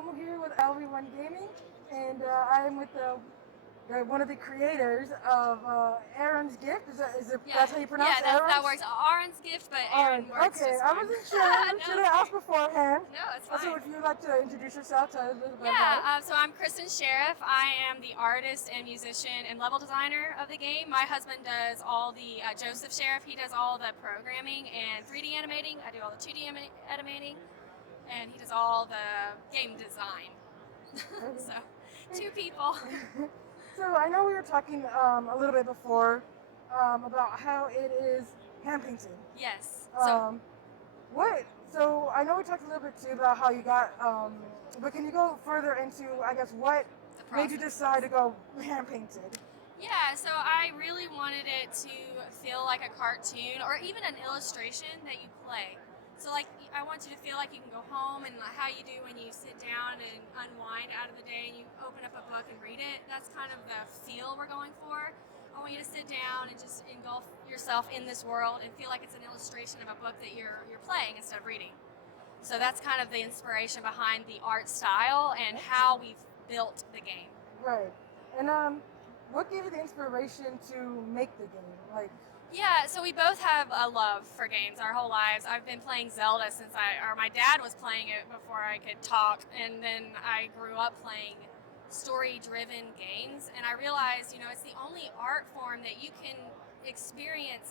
I'm here with LV1 Gaming, and I am with one of the creators of Aron's Gift. That's how you pronounce it? That works. Aron's gift, but Aron works Okay, just I fine. wasn't sure. No, Should have asked beforehand. No, it's fine. So, would you like to introduce yourself? Tell us a little bit about it. So I'm Kristen Sheriff. I am the artist and musician and level designer of the game. My husband does all the, Joseph Sheriff, he does all the programming and 3D animating. I do all the 2D animating, and he does all the game design. So, two people. So I know we were talking a little bit before about how it is hand painted. Yes. So I know we talked a little bit too about how you got, but can you go further into, I guess, what made you decide to go hand painted? Yeah, so I really wanted it to feel like a cartoon or even an illustration that you play. So like, I want you to feel like you can go home and how you do when you sit down and unwind out of the day and you open up a book and read it. That's kind of the feel we're going for. I want you to sit down and just engulf yourself in this world and feel like it's an illustration of a book that you're playing instead of reading. So that's kind of the inspiration behind the art style and how we've built the game. Right. And what gave you the inspiration to make the game? Yeah, so we both have a love for games our whole lives. I've been playing Zelda since my dad was playing it before I could talk, and then I grew up playing story-driven games, and I realized, it's the only art form that you can experience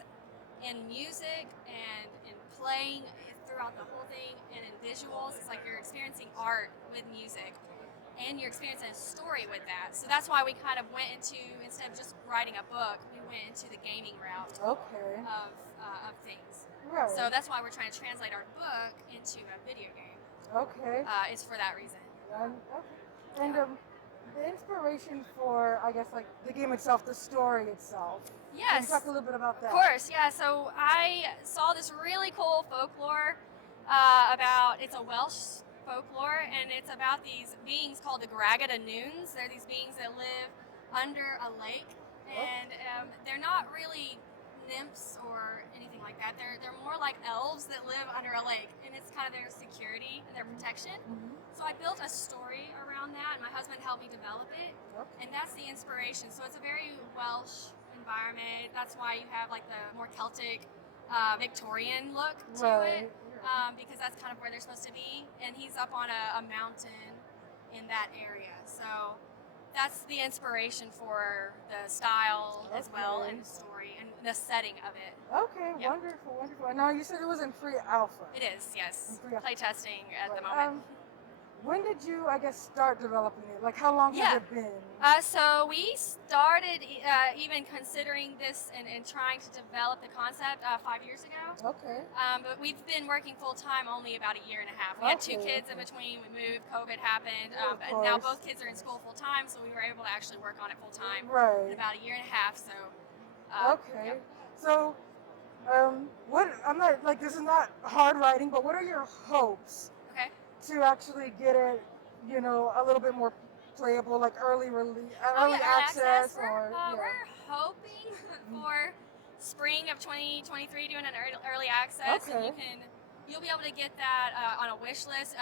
in music and in playing throughout the whole thing, and in visuals. It's like you're experiencing art with music, and you're experiencing a story with that. So that's why we kind of went into, instead of just writing a book, we went into the gaming route of things. Right. So that's why we're trying to translate our book into a video game. Okay. It's for that reason. Okay. And the inspiration for, I guess, like the game itself, the story itself. Yes. Can you talk a little bit about that? Of course, yeah. So I saw this really cool folklore it's a Welsh folklore, and it's about these beings called the Graggadanoons. They're these beings that live under a lake, and they're not really nymphs or anything like that. They're more like elves that live under a lake, and it's kind of their security and their protection. Mm-hmm. So I built a story around that, and my husband helped me develop it, and that's the inspiration. So it's a very Welsh environment. That's why you have like the more Celtic, Victorian look to it. Because that's kind of where they're supposed to be, and he's up on a mountain in that area. So that's the inspiration for the style as well, and the story and the setting of it. Okay, yep. Wonderful. Now you said it was in pre-alpha. It is, yes. Playtesting at the moment. When did you, I guess, start developing it? Like, how long has it been? So we started even considering this and trying to develop the concept 5 years ago. Okay. But we've been working full-time only about a year and a half. We had two kids in between. We moved, COVID happened, and now both kids are in school full-time, so we were able to actually work on it full-time in about a year and a half. So. Okay. Yeah. So, this is not hard writing, but what are your hopes? To actually get it, a little bit more playable, like early access, We're hoping for spring of 2023 doing an early access, and you'll be able to get that on a wish list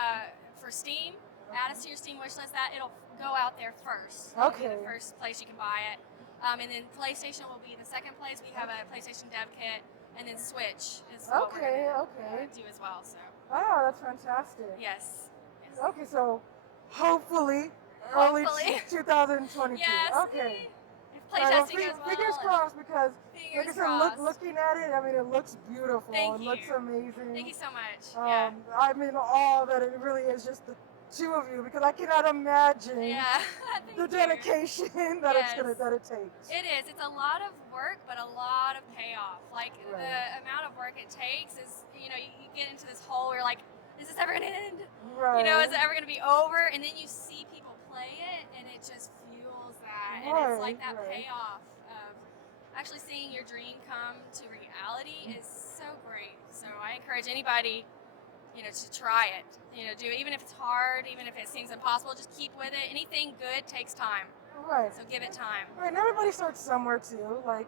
for Steam. Add us to your Steam wish list. That it'll go out there first. It'll be the first place you can buy it, and then PlayStation will be the second place. We have a PlayStation dev kit, and then Switch is what we're gonna do as well. So. Oh, that's fantastic. Yes. Okay, so hopefully early 2022. Yes. Okay. If playtesting goes well. Fingers crossed, because like I said, looking at it, I mean, it looks beautiful. Thank you. It looks amazing. Thank you so much. I'm in awe that it really is just the two of you, because I cannot imagine the dedication that it takes. It is. It's a lot of work, but a lot of payoff. Like the amount of work it takes is, you get into this hole where you're like, is this ever going to end? Right. Is it ever going to be over? And then you see people play it, and it just fuels that. And it's like that payoff of actually seeing your dream come to reality is so great. So I encourage anybody, to try it. Do it, even if it's hard, even if it seems impossible, just keep with it. Anything good takes time. Right. So give it time. Right, and everybody starts somewhere too, for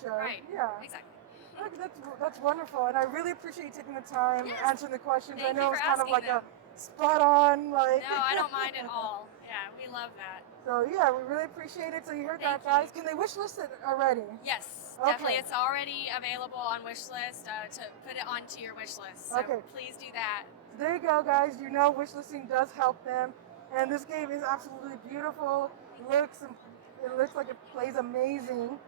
sure. Right. Yeah. Exactly. Look, that's wonderful, and I really appreciate you taking the time, answering the questions. Thank I know you it's for kind of like them. a spot on. Like. No, I don't mind at all. Yeah, we love that. So yeah, we really appreciate it. So you heard Thank that, guys. Can they wishlist it already? Yes, Okay. definitely. It's already available on Wishlist to put it onto your wish list. So Okay. please do that. There you go, guys. You know, wishlisting does help them, and this game is absolutely beautiful. It looks like it plays amazing.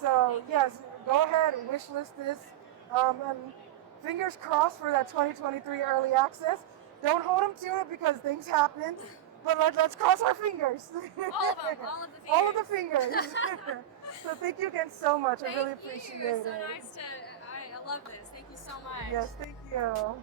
So yes, go ahead and wishlist this, and fingers crossed for that 2023 early access. Don't hold them to it because things happen, but let's cross our fingers. All of them, all of the fingers. All of the fingers. So thank you again so much. I really appreciate it. It's so nice to. I love this. Thank you so much. Yes, thank you.